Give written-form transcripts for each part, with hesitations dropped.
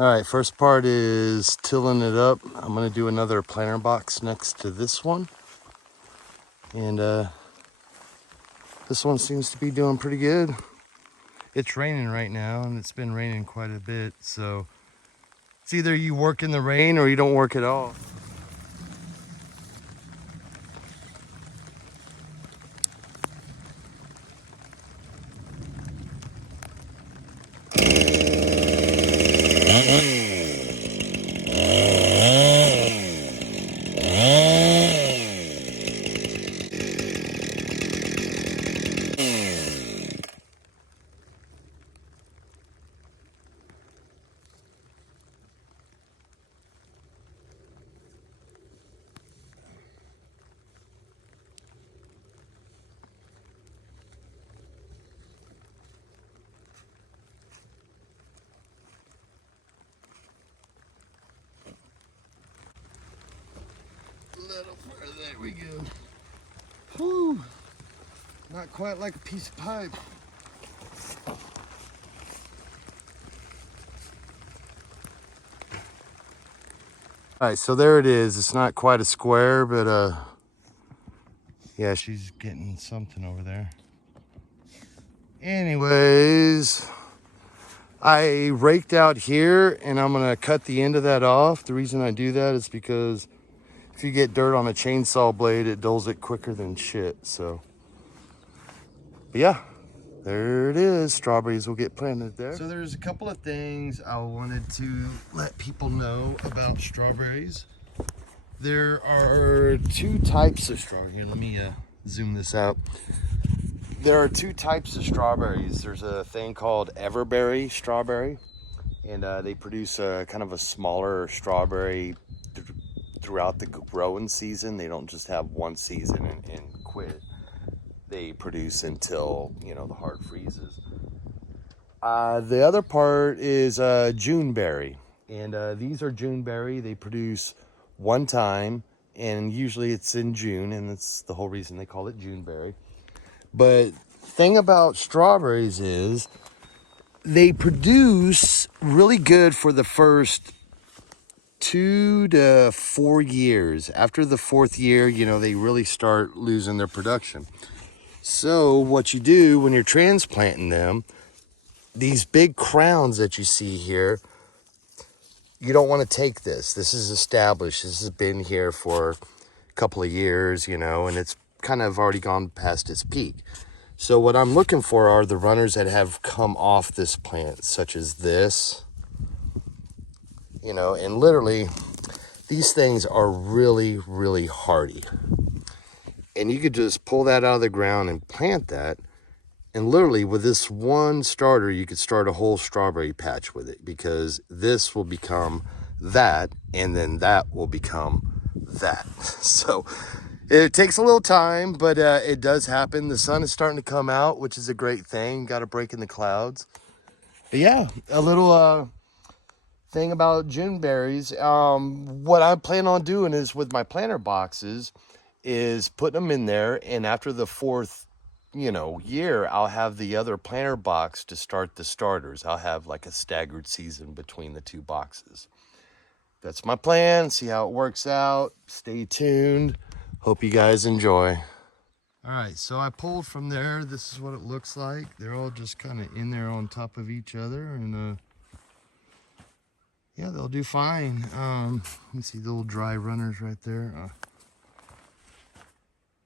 All right, first part is tilling it up. I'm gonna do another planter box next to this one. And this one seems to be doing pretty good. It's raining right now, and it's been raining quite a bit, so it's either you work in the rain or you don't work at all. Little further, there we go. Whew, not quite like a piece of pipe. All right, so there it is. It's not quite a square, but yeah, she's getting something over there. Anyways, I raked out here and I'm gonna cut the end of that off. The reason I do that is because if you get dirt on a chainsaw blade, it dulls it quicker than shit, so. But yeah, there it is. Strawberries will get planted there. So there's a couple of things I wanted to let people know about strawberries. There are two types of strawberries. Here, let me zoom this out. There are two types of strawberries. There's a thing called everberry strawberry, and they produce a kind of a smaller strawberry throughout the growing season. They don't just have one season and quit. They produce until, you know, the hard freezes. The other part is Juneberry, and these are Juneberry. They produce one time, and usually it's in June, and that's the whole reason they call it Juneberry. But thing about strawberries is they produce really good for the first 2 to 4 years. After the 4th year, you know, they really start losing their production. So what you do when you're transplanting them, these big crowns that you see here, you don't want to take this. This is established. This has been here for a couple of years, you know, and it's kind of already gone past its peak. So what I'm looking for are the runners that have come off this plant, such as this, you know, and literally these things are really, really hardy. And you could just pull that out of the ground and plant that. And literally with this one starter, you could start a whole strawberry patch with it, because this will become that, and then that will become that. So it takes a little time, but it does happen. The sun is starting to come out, which is a great thing. Got a break in the clouds. But yeah, a little thing about Juneberries. What I plan on doing is with my planter boxes is putting them in there, and after the 4th, you know, year, I'll have the other planter box to start the starters. I'll have like a staggered season between the two boxes. That's my plan. See how it works out. Stay tuned. Hope you guys enjoy. All right, so I pulled from there. This is what it looks like. They're all just kind of in there on top of each other, and yeah, they'll do fine. You see the little dry runners right there.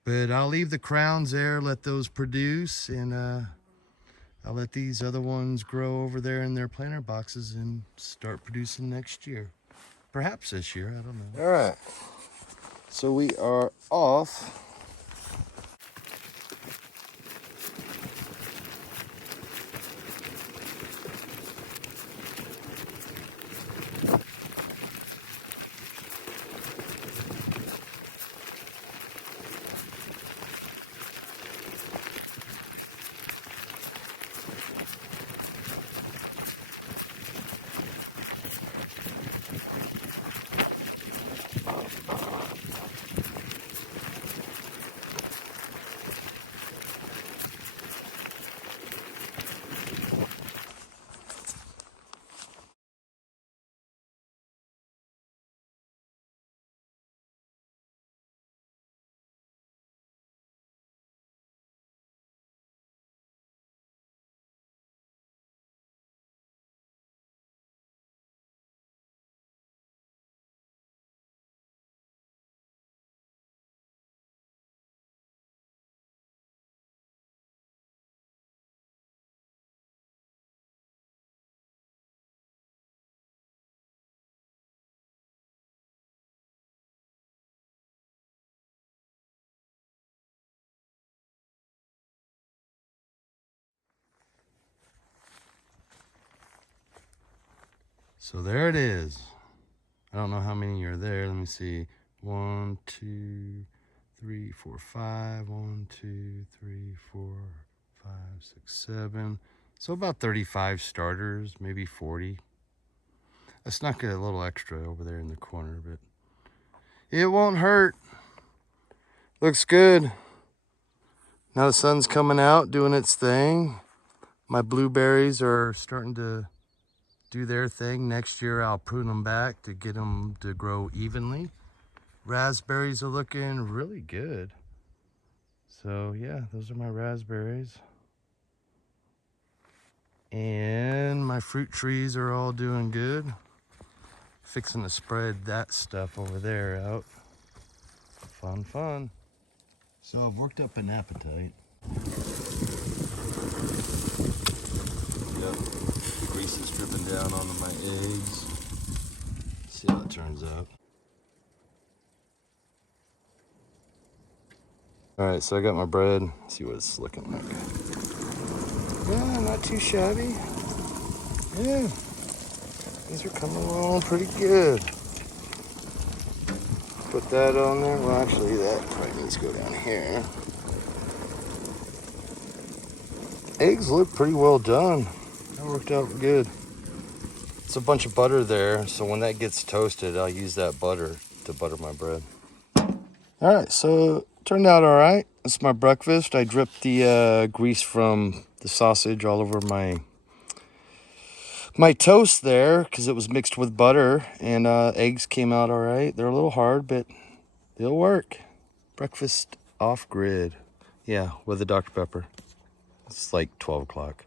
But I'll leave the crowns there, let those produce, and I'll let these other ones grow over there in their planter boxes and start producing next year. Perhaps this year, I don't know. All right, so we are off. So there it is. I don't know how many are there. Let me see. 1, 2, 3, 4, 5. 1, 2, 3, 4, 5, 6, 7. So about 35 starters, maybe 40. I snuck a little extra over there in the corner, but it won't hurt. Looks good. Now the sun's coming out, doing its thing. My blueberries are starting to do their thing. Next year I'll prune them back to get them to grow evenly. Raspberries are looking really good. So yeah, those are my raspberries. And my fruit trees are all doing good. Fixing to spread that stuff over there out. Fun, fun. So I've worked up an appetite. Yep, grease is dripping down onto my eggs. See how it turns out. All right, so I got my bread. Let's see what it's looking like. Yeah, not too shabby. Yeah, these are coming along pretty good. Put that on there. Well, actually, that probably needs to go down here. Eggs look pretty well done. That worked out good. It's a bunch of butter there, so when that gets toasted, I'll use that butter to butter my bread. All right, so it turned out all right. This is my breakfast. I dripped the grease from the sausage all over my toast there because it was mixed with butter, and eggs came out all right. They're a little hard, but they'll work. Breakfast off grid. Yeah, with a Dr. Pepper. It's like 12 o'clock.